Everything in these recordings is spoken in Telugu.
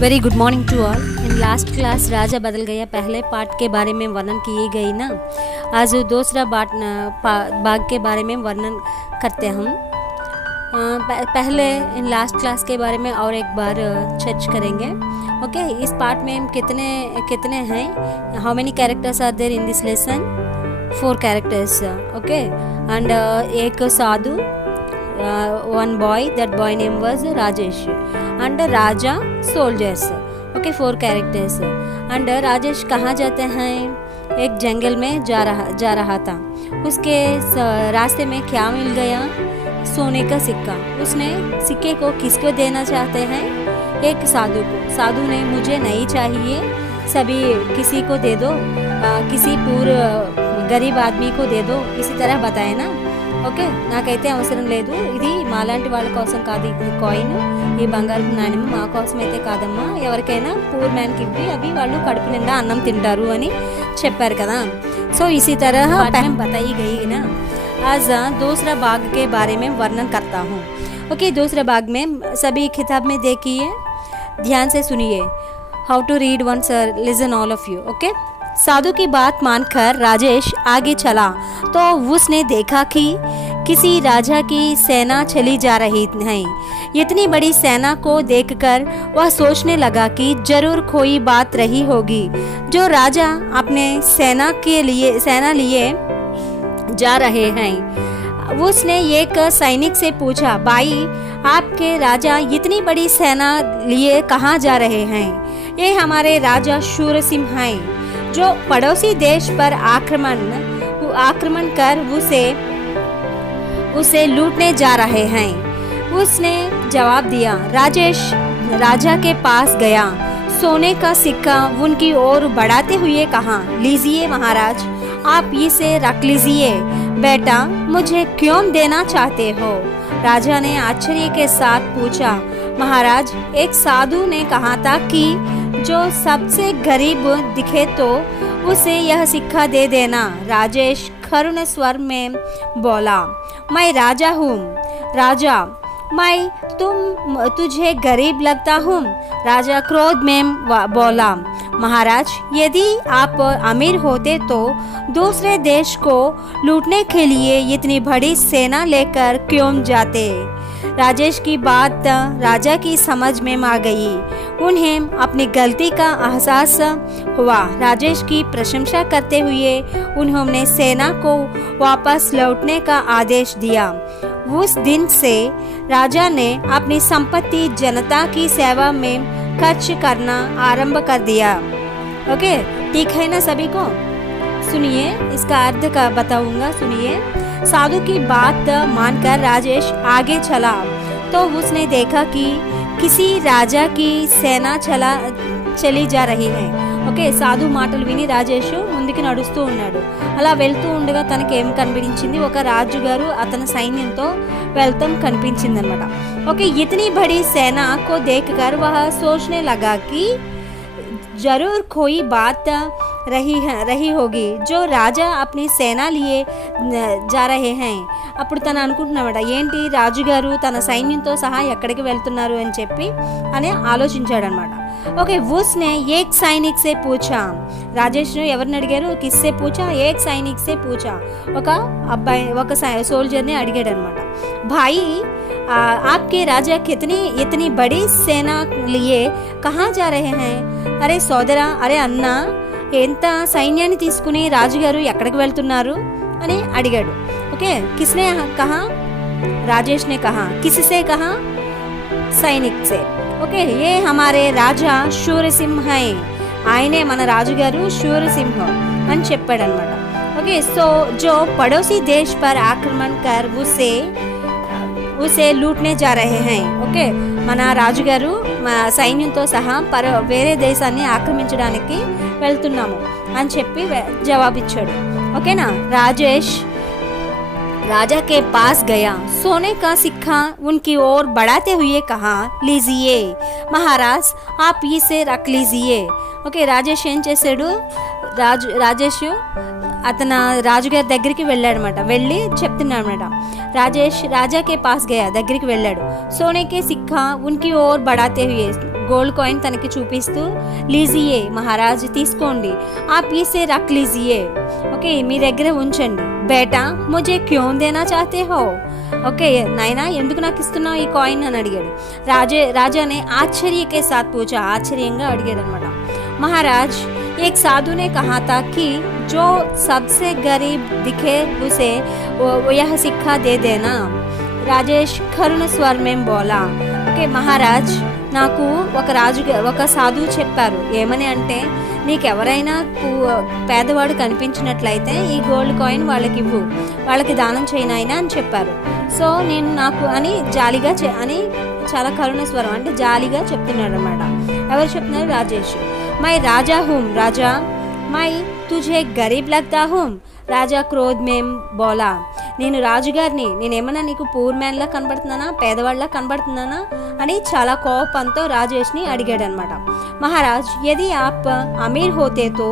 Very good morning to all. In last class राजा बदल गया पहले पार्ट के बारे में वर्णन किए गई ना। आज दूसरा भाग के बारे में वर्णन करते हैं हम। पहले इन लास्ट क्लास के बारे में और एक बार चर्च करेंगे। ओके, इस पार्ट में हम कितने हैं, how many characters are there in this lesson? 4 characters. Okay, and एक साधु, one boy, that boy name was Rajesh, and Raja soldiers. Okay, 4 characters. and Rajesh कहाँ जाते हैं? एक जंगल में जा रहा था। उसके रास्ते में क्या मिल गया? सोने का सिक्का। उसने सिक्के को किसको देना चाहते हैं? एक साधु को। साधु ने मुझे नहीं चाहिए, सभी किसी को दे दो, किसी पूर्व गरीब आदमी को दे दो, इसी तरह बताए ना। ఓకే, నాకైతే అవసరం లేదు, ఇది మాలాంటి వాళ్ళ కోసం కాదు, ఇది కాయిన్, ఈ బంగారు నాణ్యం మా కోసం అయితే కాదమ్మా, ఎవరికైనా పూర్ మ్యాన్కి ఇవ్వి, అవి వాళ్ళు కడుపు నిండా అన్నం తింటారు అని చెప్పారు కదా। సో इसी तरह बताई गई ना। आज दूसरा भाग के बारे में वर्णन करता हूँ। ओके, दूसरे भाग में सभी किताब में देखिए, ध्यान से सुनिए। How to read once, listen all of you. Okay, साधु की बात मानकर राजेश आगे चला तो उसने देखा कि किसी राजा की सेना चली जा रही है। इतनी बड़ी सेना को देखकर वह सोचने लगा कि जरूर कोई बात रही होगी जो राजा अपने सेना लिए जा रहे हैं। उसने एक सैनिक से पूछा, भाई आपके राजा इतनी बड़ी सेना लिए कहाँ जा रहे हैं? ये हमारे राजा शूरसिंह हैं, जो पड़ोसी देश पर आक्रमण कर उसे लूटने जा रहे हैं। उसने जवाब दिया। राजेश राजा के पास गया, सोने का सिक्का उनकी ओर बढ़ाते हुए कहा, लीजिए महाराज, आप इसे रख लीजिए। बेटा, मुझे क्यों देना चाहते हो? राजा ने आश्चर्य के साथ पूछा। महाराज, एक साधु ने कहा था कि जो सबसे गरीब दिखे तो उसे यह सिक्का दे देना। राजेश करुण स्वर में बोला, मैं राजा हूँ। राजा, मैं तुझे गरीब लगता हूँ? राजा क्रोध में बोला, महाराज, यदि आप अमीर होते तो दूसरे देश को लूटने के लिए इतनी बड़ी सेना लेकर क्यों जाते? राजेश की बात राजा की समझ में आ गई। उन्हें अपनी गलती का एहसास हुआ। राजेश की प्रशंसा करते हुए उन्होंने सेना को वापस लौटने का आदेश दिया। उस दिन से राजा ने अपनी संपत्ति जनता की सेवा में खर्च करना आरंभ कर दिया। ओके, ठीक है ना सभी को? सुनिए, इसका अर्थ का बताऊंगा, सुनिए। साधु की बात मानकर राजेश आगे चला तो उसने देखा कि किसी राजा की सेना चली जा रही है। ఓకే, సాధు మాటలు విని రాజేష్ ముందుకి నడుస్తూ ఉన్నాడు। అలా వెళ్తూ ఉండగా తనకి ఏం కనిపించింది? ఒక రాజుగారు అతని సైన్యంతో వెళ్తాం కనిపించింది అనమాట। ఓకే, इतनी बड़ी सेना को देखकर वह सोचने लगा कि जरूर कोई बात रही होगी जो రాజా अपनी సేన लिए जा रहे हैं। అప్పుడు తను అనుకుంటున్నాడట, ఏంటి రాజుగారు తన సైన్యంతో సహా ఎక్కడికి వెళ్తున్నారు అని చెప్పి అని ఆలోచించాడనమాట। ఓకే, उसने एक सैनिक से पूछा। రాజేష్ ఎవరిని అడిగారు? కిస్సే పూచా, ఏక్ సైనిక్ సే పూచా, ఒక సోల్జర్ని అడిగాడు అనమాట। భాయి, आपके राजा इतनी बड़ी सेना लिए कहाँ जा रहे हैं? అరే సోదరా, అరే అన్నా, ఎంత సైన్యాన్ని తీసుకుని రాజుగారు ఎక్కడికి వెళ్తున్నారు అని అడిగాడు। ఓకే, किसने कहा? राजेश ने कहा। किससे कहा? सैनिक से। ओके, ये हमारे राजा शूरसिंह हैं, ఆయనే మన రాజుగారు शूरसिंह అని చెప్పాడనమాట। ఓకే, సో जो पड़ोसी देश पर आक्रमण कर उसे लूटने जा रहे हैं। ఓకే, మన రాజుగారు మన సైన్యంతో సహా వేరే దేశాన్ని ఆక్రమించడానికి వెళ్తున్నాము అని చెప్పి జవాబిచ్చాడు। ఓకేనా। రాజేష్ राजा के पास गया, सोने का सिक्का उनकी ओर बढ़ाते हुए कहा, लीजिए महाराज, आप इसे रख लीजिए। ఓకే, రాజేష్ ఏం చేశాడు? రాజేష్ అతను రాజుగారి దగ్గరికి వెళ్ళాడనమాట। వెళ్ళి చెప్తున్నాడనమాట, రాజేష్ రాజా కే పాస్ గయా, దగ్గరికి వెళ్ళాడు। Soane K Sikka ఉన్కి or బడాతే హుయే, gold coin తనకి చూపిస్తూ లీజియే మహారాజ్ తీసుకోండి, ఆప్ ఇసే రఖ్ లీజియే, ఓకే మీ దగ్గర ఉంచండి. బేటా ముझे क्यों देना चाहते हो, ఓకే నాయనా ఎందుకు నాకు ఇస్తున్నావు ఈ కాయిన్ అని అడిగాడు. రాజానే ఆశ్చర్యకే సాత్ పూచా, ఆశ్చర్యంగా అడిగాడు అనమాట. మహారాజ్ एक साधु ने कहा था कि जो सबसे गरीब दिखे उसे वो यह सिक्का दे देना. రాజేష్ కరుణ స్వరం బోలా. ఓకే మహారాజ్ నాకు ఒక సాధువు చెప్పారు ఏమని అంటే, నీకెవరైనా పేదవాడు కనిపించినట్లయితే ఈ గోల్డ్ కాయిన్ వాళ్ళకి ఇవ్వు, వాళ్ళకి దానం చేయనాయినా అని చెప్పారు. సో నేను నాకు అని జాలిగా అని చాలా కరుణ స్వరం అంటే జాలిగా చెప్తున్నాడు అనమాట. ఎవరు చెప్తున్నారు? రాజేష్. మై రాజా హూం రాజా, మై తుझे గరీబ్ లగ్తా హూం, రాజా క్రోధ్ మేం బోలా. నేను రాజుగారిని, నేనేమన్నా నీకు పూర్ మ్యాన్లా కనబడుతున్నానా, పేదవాళ్ళలా కనబడుతున్నానా అని చాలా కోపంతో రాజేష్ని అడిగాడు అనమాట. మహారాజ్ यदि आप अमीर होते तो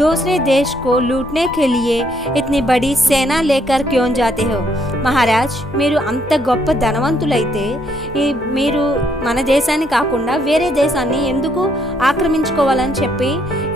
दूसरे देश को लूटने के लिए इतनी बड़ी सेना लेकर क्यों जाते हो. మహారాజ్ మీరు అంత గొప్ప ధనవంతులైతే మీరు మన దేశాన్ని కాకుండా వేరే దేశాన్ని ఎందుకు ఆక్రమించుకోవాలని చెప్పి,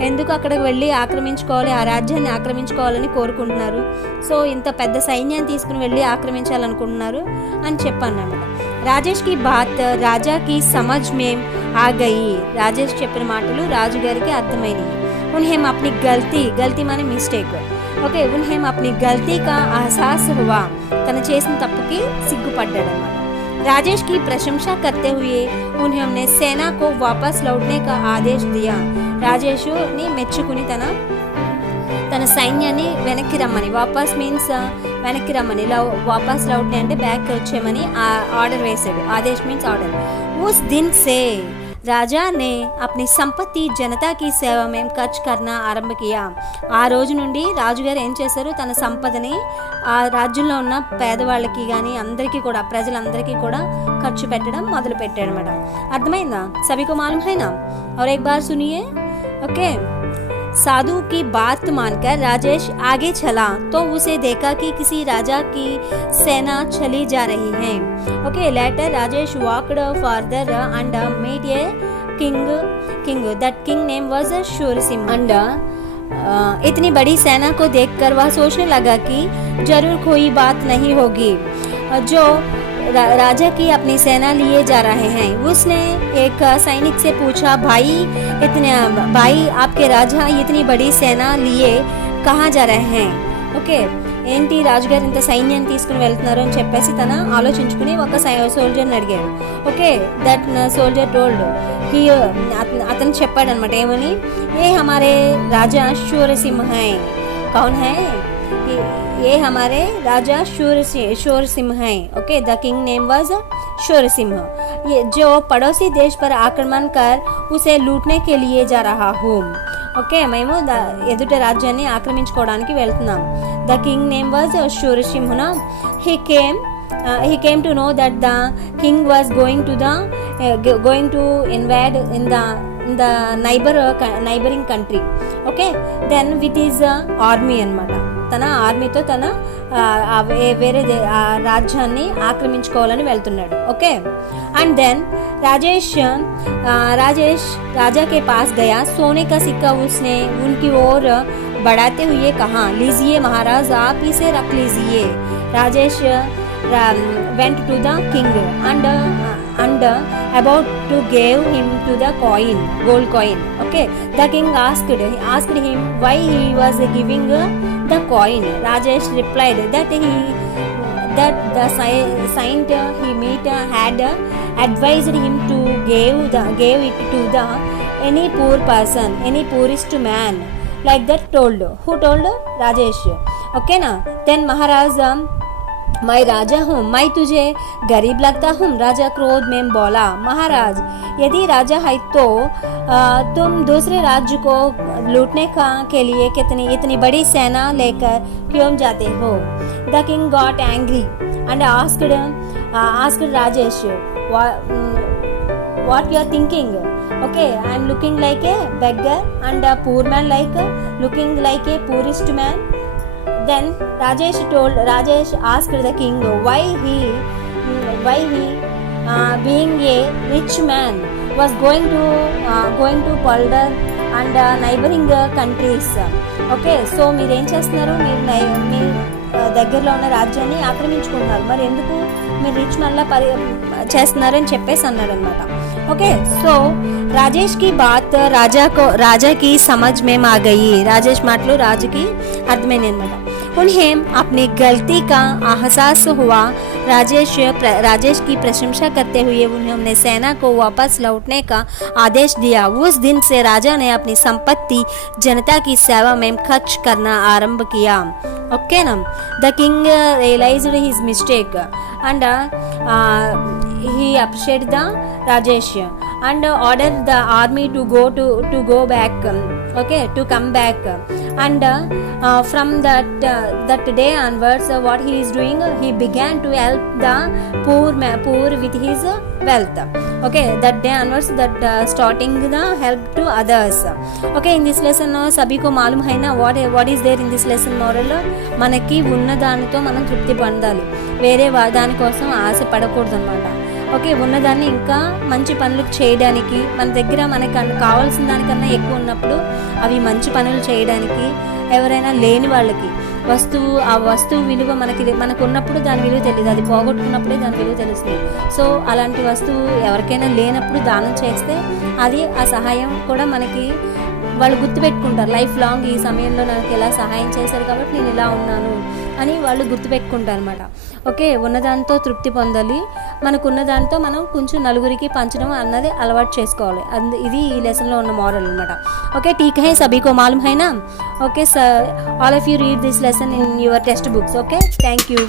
ఎందుకు అక్కడికి వెళ్ళి ఆక్రమించుకోవాలి, ఆ రాజ్యాన్ని ఆక్రమించుకోవాలని కోరుకుంటున్నారు. సో ఇంత పెద్ద సైన్యాన్ని తీసుకుని వెళ్ళి ఆక్రమించాలనుకుంటున్నారు అని చెప్పాను అన్నమాట. రాజేష్ కి బాత్ రాజా కి సమజ్ మేం ఆ గయి. రాజేష్ చెప్పిన మాటలు రాజుగారికి అర్థమైనవి. ఉన్హేం అప్ని గల్తీ మానే మిస్టేక్, ఓకే ఉన్హేం అప్ని గల్తీ కా అహసాస్ హువా, తను చేసిన తప్పుకి సిగ్గుపడ్డాడు అన్నమాట. राजेश की प्रशंसा करते हुए उन्होंने सेना को वापस लौटने का आदेश दिया. రాజేషు ని మెచ్చుకుని తన సైన్యాన్ని వెనక్కి రమ్మని, వాపస్ మీన్స్ వెనక్కి రమ్మని, వాపస్ లౌట్ని అంటే బ్యాక్ వచ్చేయమని ఆర్డర్ వేశాడు. ఆదేశ్ మీన్స్ ఆర్డర్. ఉస్ దిన్ సే राजा ने अपनी संपत्ति जनता की सेवा में खर्च करना आरंभ किया. ఆ రోజు నుండి రాజుగారు ఏం చేశారు, తన సంపదని ఆ రాజ్యంలో ఉన్న పేదవాళ్ళకి కానీ అందరికీ కూడా, ప్రజలందరికీ కూడా ఖర్చు పెట్టడం మొదలు పెట్టాడు అనమాట. అర్థమైందా? సభీకో మాలూమ్ హై నా? और एक बार सुनिए. ओके. साधु की बात मानकर राजेश आगे चला तो उसे देखा कि किसी राजा की सेना चली जा रही है. Okay. Later Rajesh walked further and met a king. That king name was Shurasimha. And इतनी बड़ी सेना को देखकर वह सोचने लगा कि जरूर कोई बात नहीं होगी जो राजा की अपनी सेना लिए जा रहे हैं. उसने एक सैनिक से पूछा, भाई आपके राजा इतनी बड़ी सेना लिए कहाँ जा रहे हैं. ఓకే ఏంటి రాజుగారు ఇంత సైన్యాన్ని తీసుకుని వెళ్తున్నారు అని చెప్పేసి తన ఆలోచించుకుని ఒక సోల్జర్ని అడిగాడు. Okay. That soldier told he, అతను చెప్పాడు అనమాట ఏమని, ఏ హమారే రాజా शूरसिंह है. कौन है? ये हमारे राजा शूरसिंह हैं. Okay. The king name was Shursingh. ये जो पड़ोसी देश पर आक्रमण कर उसे लूटने के लिए जा रहा हूँ. ఓకే మేము ఎదుట రాజ్యాన్ని ఆక్రమించుకోవడానికి వెళ్తున్నాం. The king name was Shurasimha. He came to know that the king was going to invade in the neighbouring country. Okay. Then with his army అనమాట. తన ఆర్మీతో తన వేరే రాజ్యాన్ని ఆక్రమించుకోవాలని వెళ్తున్నాడు. ఓకే. అండ్ దెన్ राजेश राजा के पास गया. सोने का सिक्का उसने उनकी ओर बढ़ाते हुए कहा, लीजिए महाराज आप इसे रख लीजिए. Rajesh went to the king and about to give him to the gold coin. Okay. The king asked him why he was giving the coin. Rajesh replied that the saint he met had advised him to gave it to any poor person, any poorest man. Like that told. Who told? Rajesh. Okay na. Then Maharaj, मैं राजा हूँ, मैं तुझे गरीब लगता हूँ. राजा क्रोध में बोला, महाराज यदि राजा है तो तुम दूसरे राज्य को लूटने के लिए इतनी बड़ी सेना लेकर क्यों जाते हो. The king got angry and asked Rajesh, what you are thinking? Okay, I am looking like a beggar and a poor man looking like a poorest man. Then Rajesh asked the king why he being a rich man was going to Polder and neighboring countries. Okay, so మీరు ఏం చేస్తున్నారు, మీ దగ్గరలో ఉన్న రాజ్యాన్ని ఆక్రమించుకుంటున్నారు, మరి ఎందుకు మీరు రిచ్ మళ్ళీ చేస్తున్నారని చెప్పేసి అన్నాడు అనమాట. ఓకే, సో రాజేష్ की बात राजा की समझ में आ गई. రాజేష్ మాటలు రాజుకి అర్థమైంది అనమాట. उन्हें अपनी गलती का एहसास हुआ. राजेश की प्रशंसा करते हुए उन्होंने सेना को वापस लौटने का आदेश दिया. उस दिन से राजा ने अपनी संपत्ति जनता की सेवा में खर्च करना आरंभ किया. ओके ना. The king realized his mistake and he appreciated the Rajesh and ordered the army to go back. Okay, to come back. And from that day onwards, what he is doing, he began to help the poor with his wealth. Okay, that day onwards, that starting the help to others. Okay, in this lesson sabhi ko malum hai na what is there in this lesson moral. మనకి ఉన్న దానితో మనం తృప్తి పొందాలి, వేరే దాని కోసం ఆశ పడకూడదు అనమాట. ఓకే, ఉన్నదాన్ని ఇంకా మంచి పనులు చేయడానికి, మన దగ్గర మనకు కావాల్సిన దానికన్నా ఎక్కువ ఉన్నప్పుడు అవి మంచి పనులు చేయడానికి, ఎవరైనా లేని వాళ్ళకి ఆ వస్తువు విలువ మనకు ఉన్నప్పుడు దాని విలువ తెలియదు, అది పోగొట్టుకున్నప్పుడే దాని విలువ తెలుస్తుంది. సో అలాంటి వస్తువు ఎవరికైనా లేనప్పుడు దానం చేస్తే అది ఆ సహాయం కూడా మనకి వాళ్ళు గుర్తుపెట్టుకుంటారు లైఫ్ లాంగ్. ఈ సమయంలో నాకు ఎలా సహాయం చేశారు కాబట్టి నేను ఇలా ఉన్నాను అని వాళ్ళు గుర్తుపెట్టుకుంటారు అనమాట. ఓకే, ఉన్నదాంతో తృప్తి పొందాలి, మనకున్న దాంతో మనం కొంచెం నలుగురికి పంచడం అన్నది అలవాటు చేసుకోవాలి. ఇది ఈ లెసన్లో ఉన్న మోరల్ అనమాట. ఓకే, ఠీక్ హై, సభీ కో మాలూమ్ హై నా. Okay, all of you read this lesson in your text books. Okay, thank you.